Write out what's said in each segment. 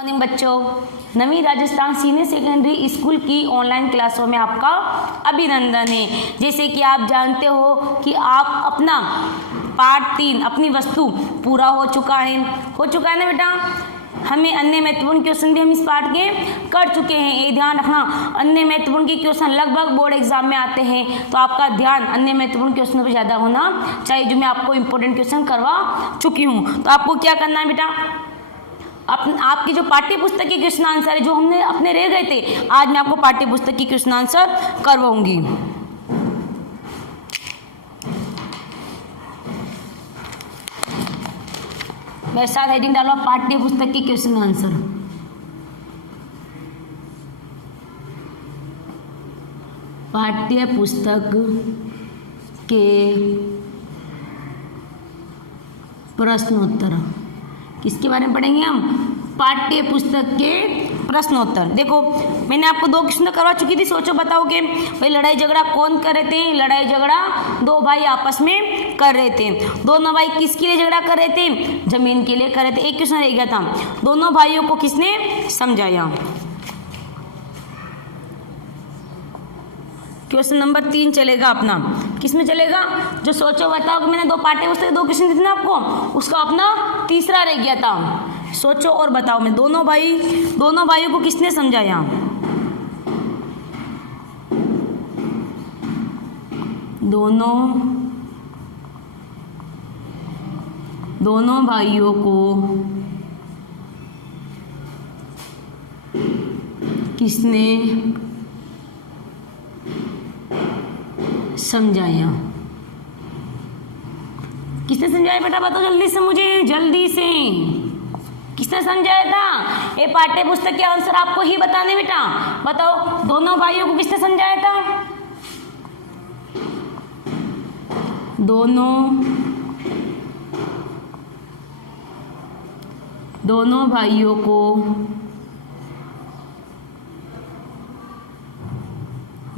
Morning बच्चों, नवी Rajasthan senior secondary school की online क्लासों में आपका अभिनंदन है। जैसे कि आप जानते हो कि आप अपना पार्ट 3 अपनी वस्तु पूरा हो चुका है ना बेटा। हमें अन्य महत्वपूर्ण क्वेश्चन भी हम इस पार्ट के कर चुके हैं। ये ध्यान रखना, अन्य महत्वपूर्ण के क्वेश्चन लगभग बोर्ड एग्जाम में आते हैं, तो आपका ध्यान अन्य महत्वपूर्ण क्वेश्चनों पर ज़्यादा होना चाहिए, जो मैं आपको इंपॉर्टेंट क्वेश्चन करवा चुकी हूँ। तो आपको क्या करना है बेटा, आपकी जो पाठ्य पुस्तक के क्वेश्चन आंसर है जो हमने अपने रह गए थे, आज मैं आपको पाठ्य पुस्तक की क्वेश्चन आंसर करवाऊंगी। मेरे साथ हेडिंग डालो, पाठ्य पुस्तक की क्वेश्चन आंसर। पाठ्य पुस्तक के प्रश्नोत्तर। किसके बारे में पढ़ेंगे हम? पाठ्य पुस्तक के प्रश्नोत्तर। देखो, मैंने आपको 2 क्वेश्चन करवा चुकी थी। सोचो, बताओगे भाई लड़ाई झगड़ा कौन कर रहे थे? लड़ाई झगड़ा 2 भाई आपस में कर रहे थे। दोनों भाई किसके लिए झगड़ा कर रहे थे? जमीन के लिए कर रहे थे। एक क्वेश्चन रह गया था, दोनों भाइयों को किसने समझाया? क्वेश्चन नंबर 3 चलेगा अपना। किसमें चलेगा? जो सोचो बताओ कि मैंने 2 पाठ्य पुस्तक 2 क्वेश्चन दिए ना आपको, उसका अपना तीसरा रह गया था। सोचो और बताओ, मैं दोनों भाइयों को किसने समझाया? दोनों भाइयों को किसने समझाया? किसने समझाया बेटा? बताओ जल्दी से मुझे, जल्दी से। किसने समझाया था? ये पाठ्य पुस्तक के आंसर आपको ही बताने बेटा। बताओ, दोनों भाइयों को किसने समझाया था? दोनों भाइयों को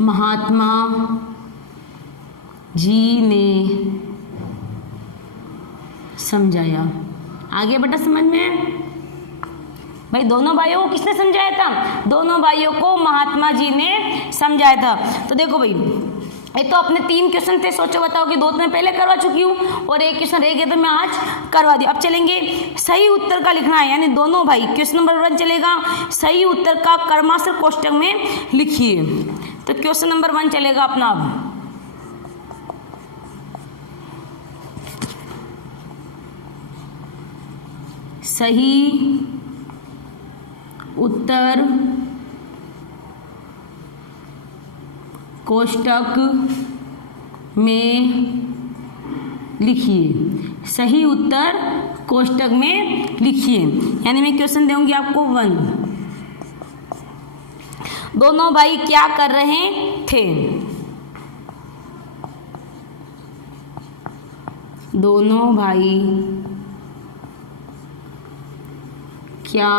महात्मा जी ने समझाया। आगे बेटा समझ में भाई, दोनों भाइयों को किसने समझाया था? दोनों भाइयों को महात्मा जी ने समझाया था। तो देखो भाई, ये तो अपने 3 क्वेश्चन थे। सोचो बताओ कि 2 तो मैं पहले करवा चुकी हूँ और 1 क्वेश्चन रह गया तो मैं आज करवा दिया। अब चलेंगे सही उत्तर का लिखना है, यानी दोनों भाई। क्वेश्चन नंबर 1 चलेगा, सही उत्तर का क्रमशः कोष्टक में लिखिए। तो क्वेश्चन नंबर 1 चलेगा अपना। अब सही उत्तर कोष्टक में लिखिए। सही उत्तर कोष्टक में लिखिए, यानी मैं क्वेश्चन दूंगी आपको 1। दोनों भाई क्या कर रहे थे? दोनों भाई क्या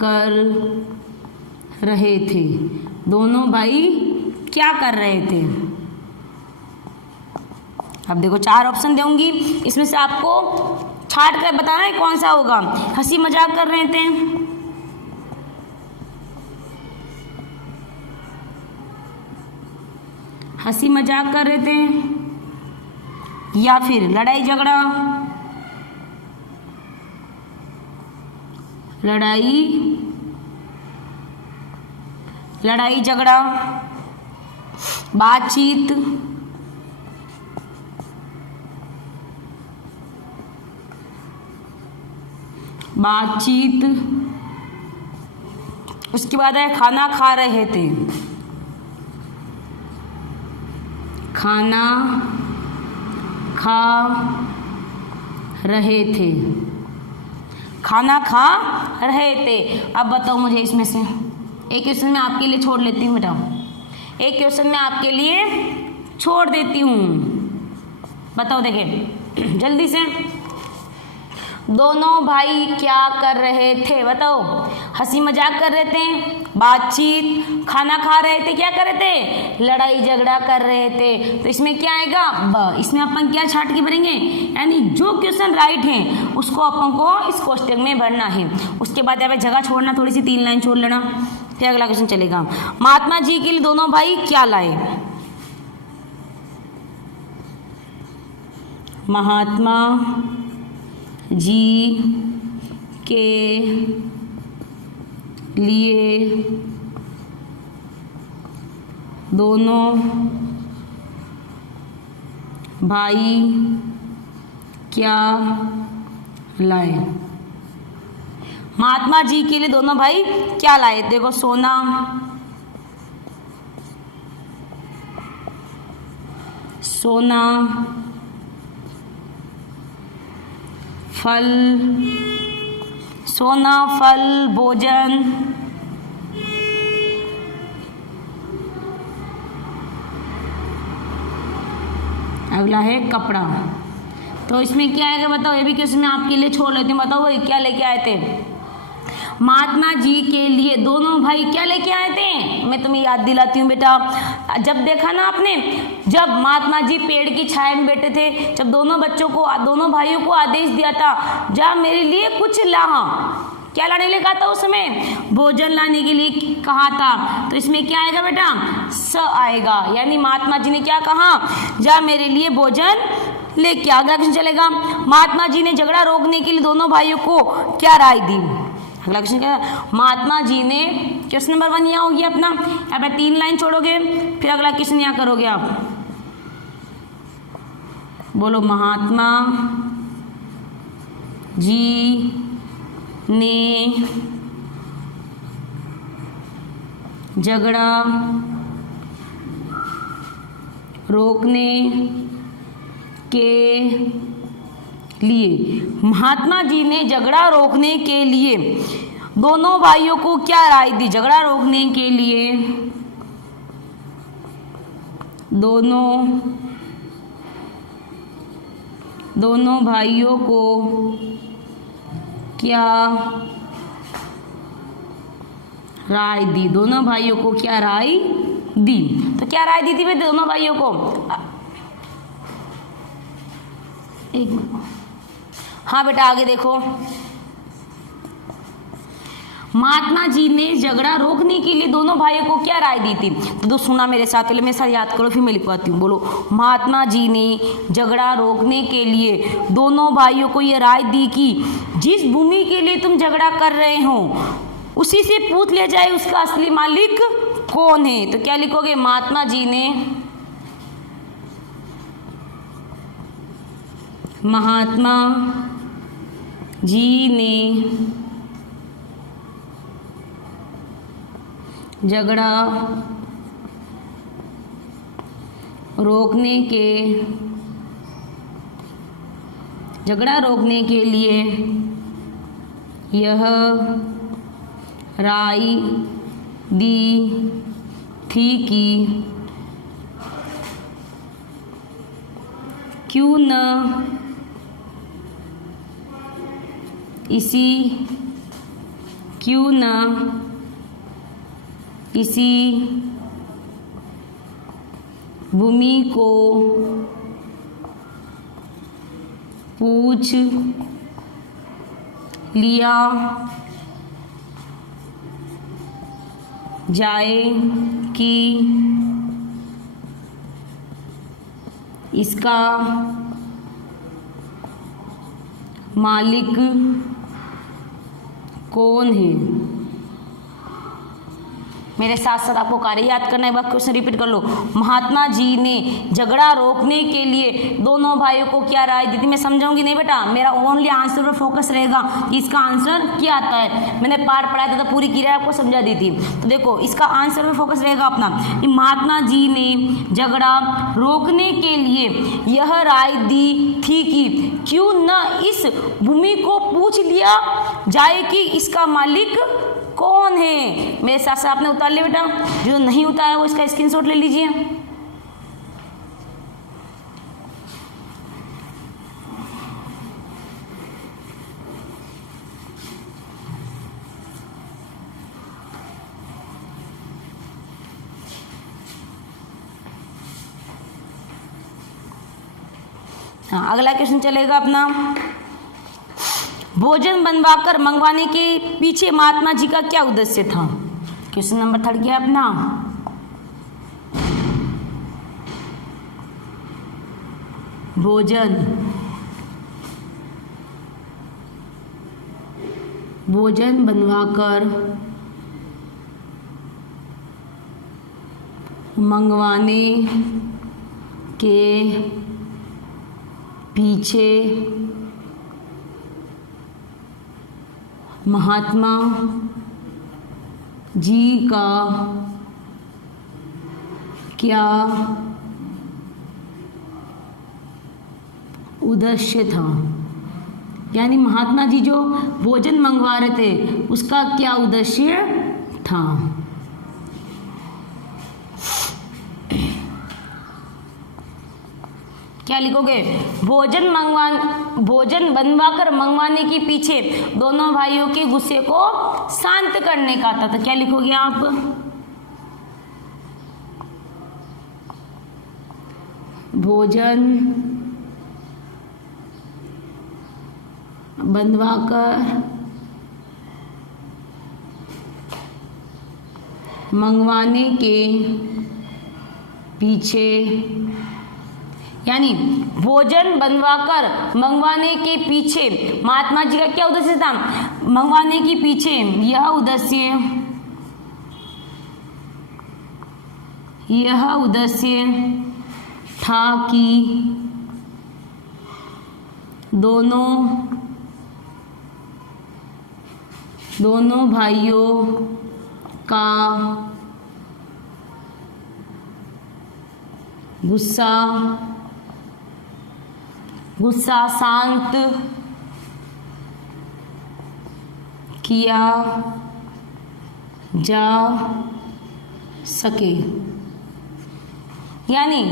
कर रहे थे? दोनों भाई क्या कर रहे थे? अब देखो 4 ऑप्शन दूंगी, इसमें से आपको छांट कर बताना है कौन सा होगा। हंसी मजाक कर रहे थे, हंसी मजाक कर रहे थे, या फिर लड़ाई झगड़ा झगड़ा, बातचीत, उसके बाद है खाना खा रहे थे। खाना खा रहे थे। खाना खा रहे थे। अब बताओ मुझे इसमें से एक क्वेश्चन मैं आपके लिए छोड़ लेती हूँ बेटा, एक क्वेश्चन मैं आपके लिए छोड़ देती हूँ। बताओ देखिए जल्दी से, दोनों भाई क्या कर रहे थे? बताओ, हंसी मजाक कर रहे थे, बातचीत, खाना खा रहे थे, क्या कर रहे थे, लड़ाई झगड़ा कर रहे थे। तो इसमें क्या आएगा, ब। इसमें अपन क्या छाट के भरेंगे, यानी जो क्वेश्चन राइट है उसको अपन को इस कोष्टक में भरना है। उसके बाद यहाँ पे जगह छोड़ना, थोड़ी सी 3 लाइन छोड़ लेना, फिर अगला क्वेश्चन चलेगा। महात्मा जी के लिए दोनों भाई क्या लाए, महात्मा जी के लिए दोनों भाई क्या लाए, महात्मा जी के लिए दोनों भाई क्या लाए। देखो सोना, सोना, फल, सोना, फल, भोजन, अगला है कपड़ा। तो इसमें क्या आएगा बताओ, ये भी क्वेश्चन मैं आपके लिए छोड़ लेती हूँ, बताओ वो क्या लेके आए थे। महात्मा जी के लिए दोनों भाई क्या लेके आए थे, मैं तुम्हें याद दिलाती हूँ बेटा। जब देखा ना आपने, जब महात्मा जी पेड़ की छाया में बैठे थे, जब दोनों दोनों भाइयों को आदेश दिया था, जा मेरे लिए कुछ ला, क्या लाने के लिए कहा था उस समय, भोजन लाने के लिए कहा था। तो इसमें क्या आएगा बेटा, स आएगा, यानी महात्मा जी ने क्या कहा, जा मेरे लिए भोजन लेके आ। अगला क्वेश्चन चलेगा, महात्मा जी ने झगड़ा रोकने के लिए दोनों भाइयों को क्या राय दी। अगला क्वेश्चन क्या है, महात्मा जी ने, क्वेश्चन नंबर 1 यहाँ हो गया अपना, यहाँ पे 3 लाइन छोड़ोगे, फिर अगला क्वेश्चन यहाँ करोगे आप, बोलो महात्मा जी ने झगड़ा रोकने के लिए, महात्मा जी ने झगड़ा रोकने के लिए दोनों भाइयों को क्या राय दी। झगड़ा रोकने के लिए दोनों भाइयों को क्या राय दी, दोनों भाइयों को क्या राय दी। तो क्या राय दी थी भाई दोनों भाइयों को, एक मिनट, हाँ बेटा आगे देखो, महात्मा जी ने झगड़ा रोकने के लिए दोनों भाइयों को क्या राय दी थी। तो सुना मेरे साथ, पहले मेरे साथ याद करो फिर मैं लिखवाती हूँ। बोलो, महात्मा जी ने झगड़ा रोकने के लिए दोनों भाइयों को ये राय दी कि जिस भूमि के लिए तुम झगड़ा कर रहे हो उसी से पूछ लिया जाए उसका असली मालिक कौन है। तो क्या लिखोगे, महात्मा जी ने झगड़ा रोकने के लिए यह राय दी थी कि क्यों न इसी भूमि को पूछ लिया जाए कि इसका मालिक कौन है। मेरे साथ साथ आपको कार्य याद करना है, एक बार क्वेश्चन रिपीट कर लो। महात्मा जी ने झगड़ा रोकने के लिए दोनों भाइयों को क्या राय दी थी। मैं समझाऊंगी नहीं बेटा, मेरा ओनली आंसर पर फोकस रहेगा कि इसका आंसर क्या आता है। मैंने पाठ पढ़ाया था तो पूरी क्रिया आपको समझा दी थी। तो देखो इसका आंसर पर फोकस रहेगा अपना, कि महात्मा जी ने झगड़ा रोकने के लिए यह राय दी थी कि क्यों न इस भूमि को पूछ लिया जाए कि इसका मालिक कौन है। मेरे साथ साथ आपने उतार लिया बेटा, जो नहीं उतारा वो इसका स्क्रीनशॉट ले लीजिए। हाँ, अगला क्वेश्चन चलेगा अपना, भोजन बनवाकर मंगवाने के पीछे महात्मा जी का क्या उद्देश्य था। क्वेश्चन नंबर 3 क्या अपना, भोजन बनवाकर मंगवाने के पीछे महात्मा जी का क्या उद्देश्य था। यानी महात्मा जी जो भोजन मंगवा रहे थे उसका क्या उद्देश्य था। क्या लिखोगे, भोजन बनवाकर मंगवाने के पीछे दोनों भाइयों के गुस्से को शांत करने का था। तो क्या लिखोगे आप, भोजन बनवाकर मंगवाने के पीछे, यानी भोजन बनवाकर मंगवाने के पीछे महात्मा जी का क्या उद्देश्य था। मंगवाने के पीछे यह उद्देश्य था कि दोनों भाइयों का गुस्सा शांत किया जा सके। यानी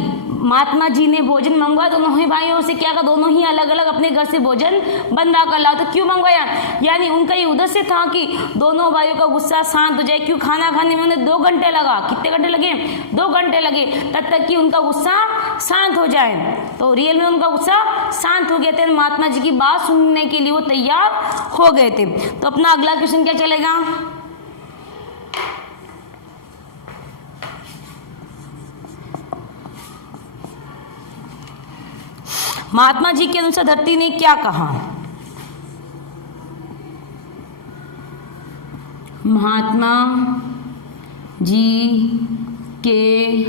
महात्मा जी ने भोजन मंगवा दोनों ही भाइयों से, क्या कहा, दोनों ही अलग अलग अपने घर से भोजन बनवा कर लाओ। तो क्यों मंगवाया, यानी उनका ये उद्देश्य था कि दोनों भाइयों का गुस्सा शांत हो जाए। क्यों, खाना खाने में उन्हें 2 घंटे लगा, कितने घंटे लगे, 2 घंटे लगे, तब तक कि उनका गुस्सा शांत हो जाए। तो रियल में उनका गुस्सा शांत हो गया थे, महात्मा जी की बात सुनने के लिए वो तैयार हो गए थे। तो अपना अगला क्वेश्चन क्या चलेगा, महात्मा जी के अनुसार धरती ने क्या कहा। महात्मा जी के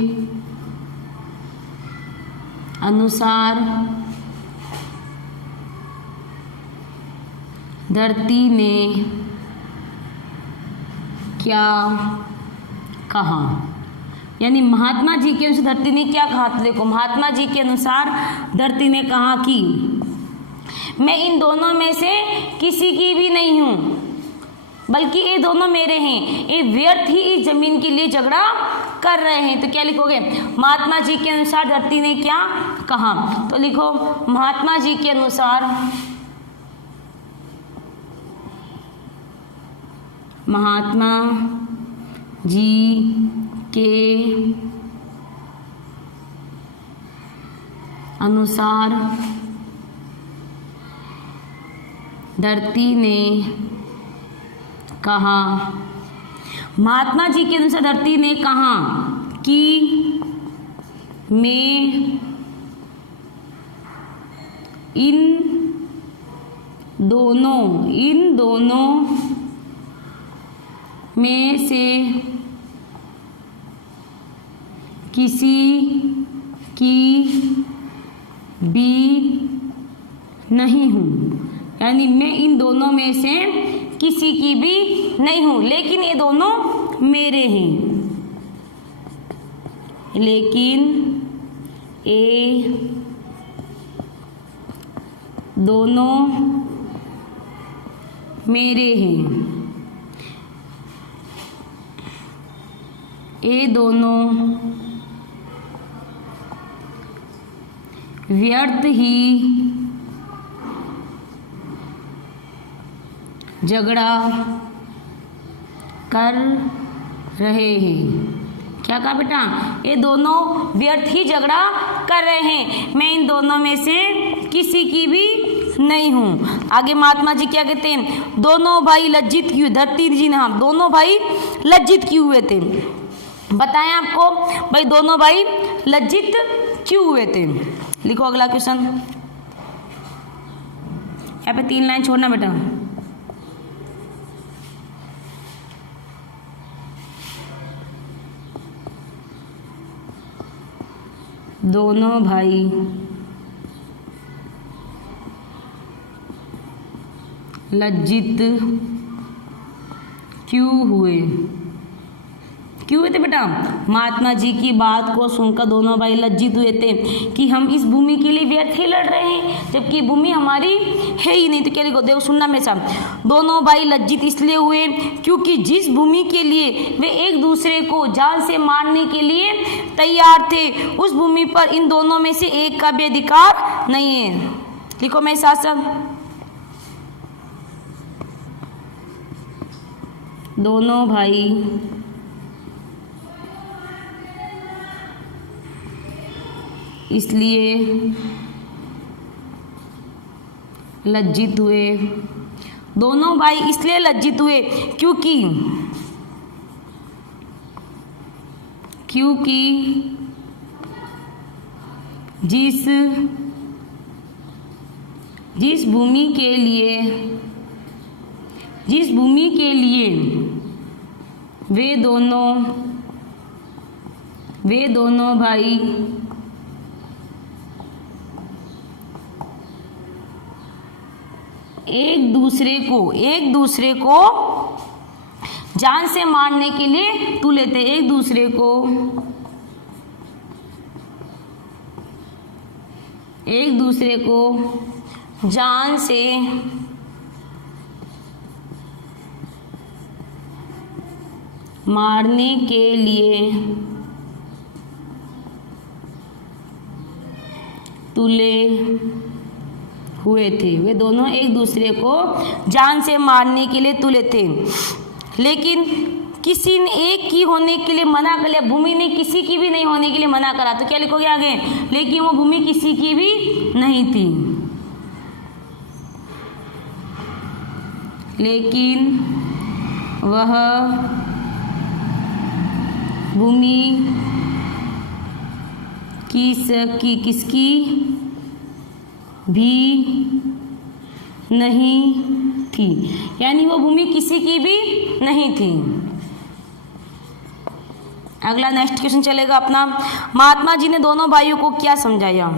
अनुसार धरती ने क्या कहा। यानी महात्मा जी के अनुसार धरती ने क्या कहा। तो देखो, महात्मा जी के अनुसार धरती ने कहा कि मैं इन दोनों में से किसी की भी नहीं हूं, बल्कि ये दोनों मेरे हैं, ये व्यर्थ ही इस जमीन के लिए झगड़ा कर रहे हैं। तो क्या लिखोगे, महात्मा जी के अनुसार धरती ने क्या कहा। तो लिखो, महात्मा जी के अनुसार महात्मा जी के अनुसार धरती ने कहा, महात्मा जी के अनुसार धरती ने कहा कि मैं इन दोनों में से किसी की भी नहीं हूँ। यानी मैं इन दोनों में से किसी की भी नहीं हूँ, लेकिन ये दोनों मेरे हैं, लेकिन ये दोनों मेरे हैं, ये दोनों व्यर्थ ही झगड़ा कर रहे हैं। क्या कहा बेटा, ये दोनों व्यर्थ ही झगड़ा कर रहे हैं, मैं इन दोनों में से किसी की भी नहीं हूँ। आगे महात्मा जी क्या कहते हैं, दोनों भाई लज्जित क्यों, धरती जी ने, हाँ, दोनों भाई लज्जित क्यों हुए थे, बताएं आपको भाई दोनों भाई लज्जित क्यों हुए थे। लिखो अगला क्वेश्चन, यहाँ पे 3 लाइन छोड़ना बेटा। दोनों भाई लज्जित क्यों हुए, क्यों हुए थे बेटा, महात्मा जी की बात को सुनकर दोनों भाई लज्जित हुए थे कि हम इस भूमि के लिए व्यर्थ ही लड़ रहे हैं, जबकि भूमि हमारी है ही नहीं। तो क्या लिखो, देखो सुनना मेरे साथ, दोनों भाई लज्जित इसलिए हुए क्योंकि जिस भूमि के लिए वे एक दूसरे को जान से मारने के लिए तैयार थे, उस भूमि पर इन दोनों में से एक का भी अधिकार नहीं है। लिखो मेरे साथ साथ, दोनों भाई इसलिए लज्जित हुए, दोनों भाई इसलिए लज्जित हुए क्योंकि जिस भूमि के लिए वे दोनों भाई एक दूसरे को जान से मारने के लिए तुले थे, एक दूसरे को जान से मारने के लिए तुले हुए थे। वे दोनों एक दूसरे को जान से मारने के लिए तुले थे, लेकिन किसी ने एक की होने के लिए मना कर लिया, भूमि ने किसी की भी नहीं होने के लिए मना करा। तो क्या लिखोगे आगे, लेकिन वो भूमि किसी की भी नहीं थी, लेकिन वह भूमि किसकी भी नहीं थी, यानी वो भूमि किसी की भी नहीं थी। अगला नेक्स्ट क्वेश्चन चलेगा अपना, महात्मा जी ने दोनों भाइयों को क्या समझाया।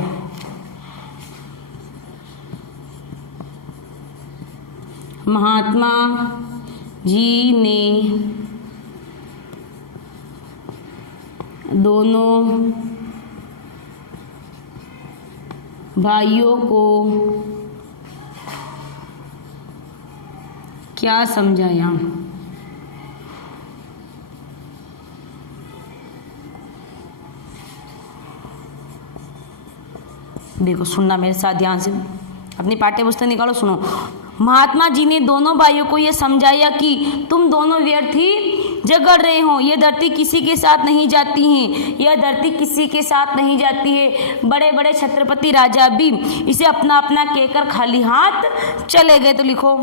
महात्मा जी ने दोनों भाइयों को क्या समझाया। देखो सुनना मेरे साथ ध्यान से, अपनी पाठ्य पुस्तक निकालो, सुनो। महात्मा जी ने दोनों भाइयों को यह समझाया कि तुम दोनों व्यर्थ ही झगड़ रहे हो, यह धरती किसी के साथ नहीं जाती है, यह धरती किसी के साथ नहीं जाती है। बड़े बड़े छत्रपति राजा भी इसे अपना अपना कहकर खाली हाथ चले गए। तो लिखो,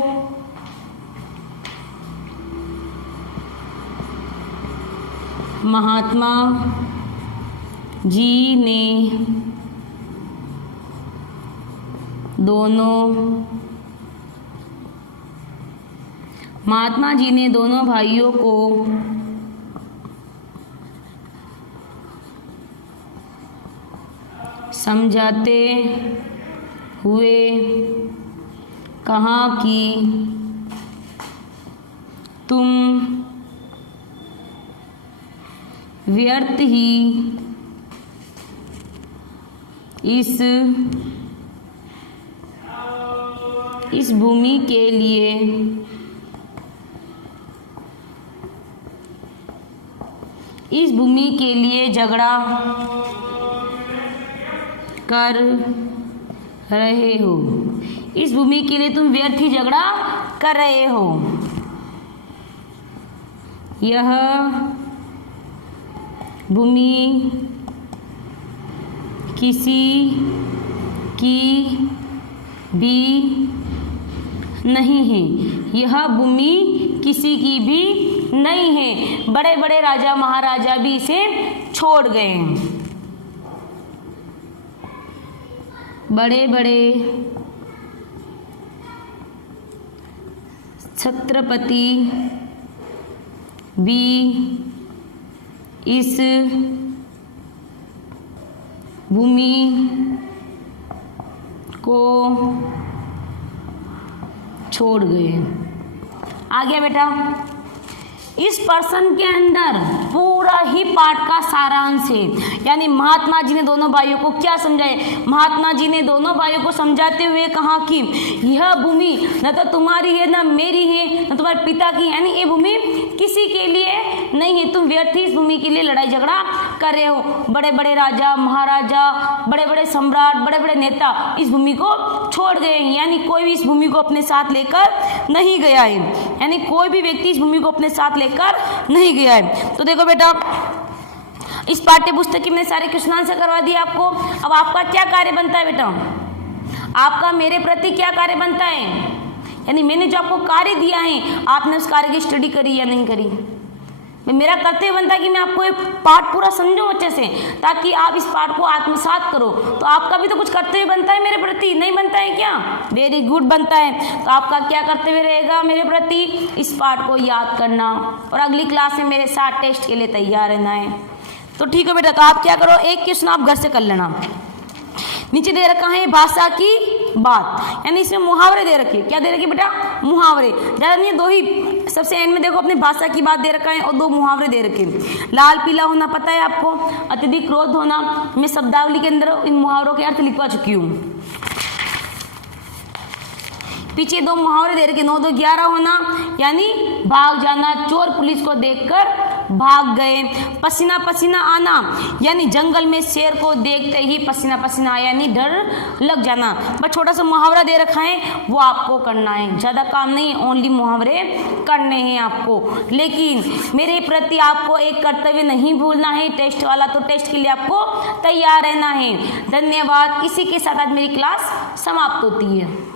महात्मा जी ने दोनों भाइयों को समझाते हुए कहा कि तुम व्यर्थ ही इस भूमि के लिए झगड़ा कर रहे हो, इस भूमि के लिए तुम व्यर्थ ही झगड़ा कर रहे हो। यह भूमि किसी की भी नहीं है, यह भूमि किसी की भी नहीं है। बड़े बड़े राजा महाराजा भी इसे छोड़ गए हैं। बड़े बड़े छत्रपति भी इस भूमि को छोड़ गए। आ गया बेटा। इस पर्सन के अंदर पूरा ही पाठ का सारांश है। यानी महात्मा जी ने दोनों भाइयों को क्या समझाया? महात्मा जी ने दोनों भाइयों को समझाते हुए कहा कि यह भूमि न तो तुम्हारी है, न मेरी है, न तुम्हारे पिता की। यानी ये भूमि किसी के लिए नहीं है। तुम व्यर्थ ही इस भूमि के लिए लड़ाई झगड़ा कर रहे हो। बड़े बड़े राजा महाराजा, बड़े बड़े सम्राट, बड़े बड़े नेता इस भूमि को छोड़ गए हैं। यानी कोई भी इस भूमि को अपने साथ लेकर नहीं गया है। यानी कोई भी व्यक्ति इस भूमि को अपने साथ लेकर नहीं गया है। तो देखो बेटा, इस पाठ्य पुस्तक के मैंने सारे क्वेश्चन आंसर करवा दिए आपको। अब आपका क्या कार्य बनता है बेटा? आपका मेरे प्रति क्या कार्य बनता है? यानी मैंने जो आपको कार्य दिया है, आपने उस कार्य की स्टडी करी या नहीं करी? मेरा कर्तव्य बनता है कि मैं आपको एक पाठ पूरा समझूं अच्छे से, ताकि आप इस पाठ को आत्मसात करो। तो आपका भी तो कुछ कर्तव्य बनता है मेरे प्रति, नहीं बनता है क्या? वेरी गुड, बनता है। तो आपका क्या कर्तव्य रहेगा मेरे प्रति? इस पाठ को याद करना और अगली क्लास में मेरे साथ टेस्ट के लिए तैयार रहना है। तो ठीक है बेटा, तो आप क्या करो, एक क्वेश्चन आप घर से कर लेना। नीचे दे रखा है भाषा की बात, यानी इसमें मुहावरे दे रखे। क्या दे रखे बेटा? मुहावरे। ज्यादा नहीं, दो ही। सबसे एंड में देखो, अपने भाषा की बात दे रखा है और दो मुहावरे दे रखे। लाल पीला होना पता है आपको, अत्यधिक क्रोध होना। मैं शब्दावली के अंदर इन मुहावरों के अर्थ लिखवा चुकी हूँ। पीछे दो मुहावरे दे रखे। 9 2 11 होना, यानी भाग जाना, चोर पुलिस को देखकर भाग गए। पसीना पसीना आना, यानी जंगल में शेर को देखते ही पसीना पसीना आया, यानी डर लग जाना। बस छोटा सा मुहावरा दे रखा है, वो आपको करना है। ज़्यादा काम नहीं, ओनली मुहावरे करने हैं आपको। लेकिन मेरे प्रति आपको एक कर्तव्य नहीं भूलना है, टेस्ट वाला। तो टेस्ट के लिए आपको तैयार रहना है। धन्यवाद। इसी के साथ आज मेरी क्लास समाप्त होती है।